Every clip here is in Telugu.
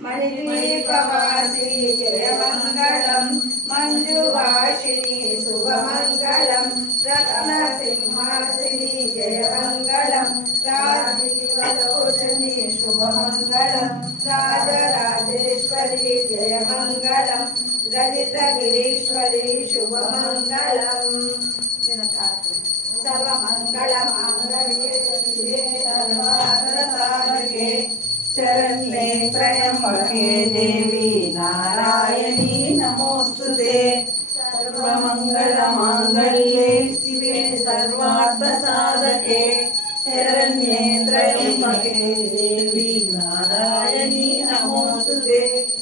मणिद्वीपवासी मंगल मञ्जुभाषिणी शुभमङ्गलं रत्नसिंहासिनी जयमङ्गलं राजीवलोचनी शुभमङ्गलं राजराजेश्वरी जयमङ्गलम् ललितगिरीश्वरे शुभमङ्गलम् सर्वमङ्गलमाङ्गे शरण्ये त्र्यम्बके देवी नारायणी नमोस्ते सर्वंगल मंगल्ये शिवे सर्वार्थसाधके। शरण्ये त्र्यम्बके देवी नारायणी नमोऽस्तु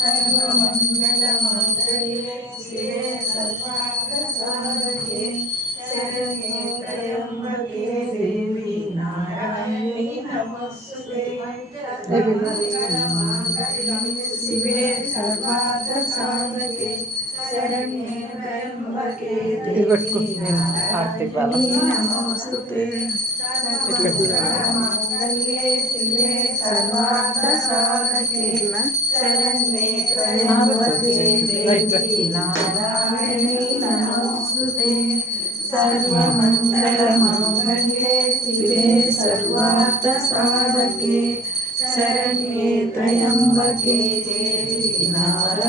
सर्वमङ्गलमङ्गले शिवे सर्वार्थसाधके देवी नारायणी नमस्ते शिवे सर्वार्थसाधके శరణ్యే త్రయంబకే దేవి నారాయణీ నమోస్తుతే సర్వమంగళమాంగళ్యే శివే సర్వార్థసాధకే శరణ్యే త్రయంబకే దేవి నారాయణీ నమోస్తుతే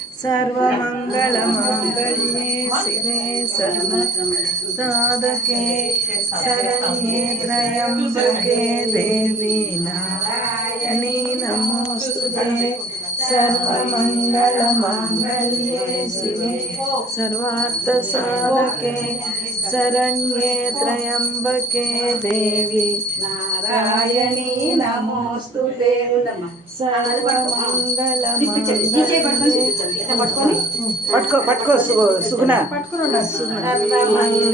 सर्वमङ्गलमाङ्गल्ये शिवे शन साधके शरण्येत्रयं सुगे देवी नारायणे नमोऽ నమోస్తుతే సర్వమంగళమాంగళ్యే శివే సర్వార్థసాధకే శరణ్యే త్రయంబకే దేవి నారాయణీ నమోస్తుతే పట్టుకో పట్టుకో సుగుణ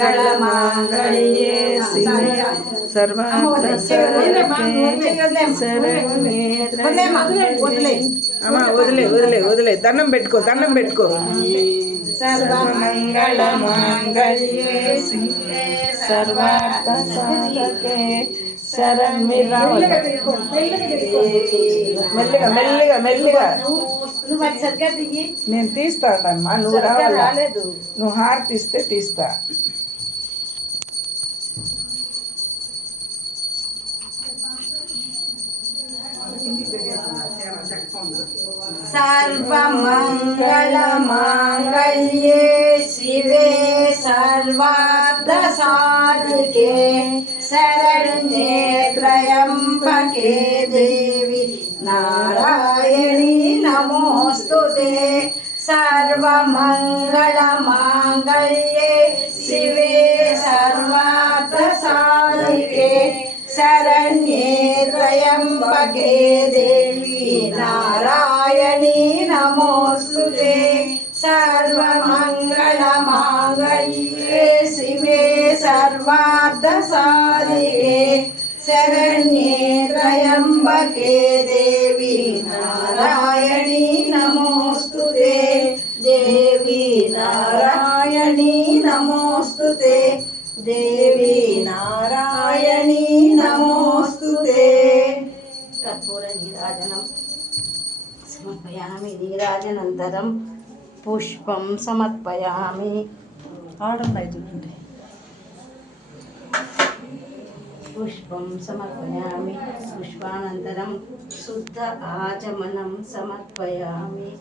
సర్వమంగళమాంగళ్యే శివే సర్వార్థసాధకే శరణ్యే త్రయంబకే అమ్మా వదిలే వదిలే వదిలే. దండం పెట్టుకో దండం పెట్టుకో. సర్వమంగళమాంగళ్యే శివే సర్వార్థ సాధకే మెల్లిగా మెల్లిగా మెల్లిగా నేను తీస్తానమ్మా నువ్వు రావాలి? రాలేదు. నువ్వు హారతి ఇస్తే తీస్తా. సర్వమంగళమాంగళ్యే శివే సర్వార్థసాధికే. శరణ్యే త్రయంబకే దేవి. నారాయణీ నమోస్తుతే సర్వమంగళమాంగళ్యే శివే సర్వార్థసాధికే శరణ్యే త్రయంబకే దేవి నారాయణీ నమోస్తుతే సర్వమంగళమాంగళ్యే శివే సర్వార్థసాధికే శరణ్యే త్రయంబకే దేవి నారాయణీ నమోస్తుతే దేవి నారాయణీ నమోస్తుతే దేవి నారాయణీ నమోస్తుతే. కర్పూర నీరాజనం సమర్పయామి నీరాజనంతరం. పుష్పం సమర్పయామి. ఆడున్నాయి చూడండి పుష్పం సమర్పయామి. పుష్పానంతరం శుద్ధ ఆచమనం సమర్పయామి.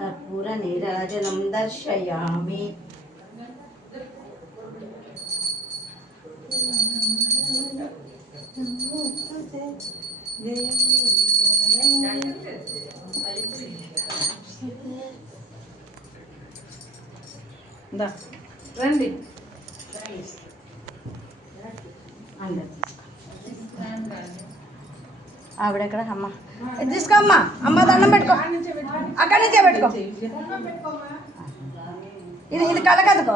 కర్పూర నీరాజనం దర్శయామి. రండి. ఆవిడ ఎక్కడ అమ్మ. ఇది తీసుకో అమ్మ అమ్మ దండం పెట్టుకో. అక్కడి నుంచే పెట్టుకో. ఇది ఇది కళ్ళ కదుకో.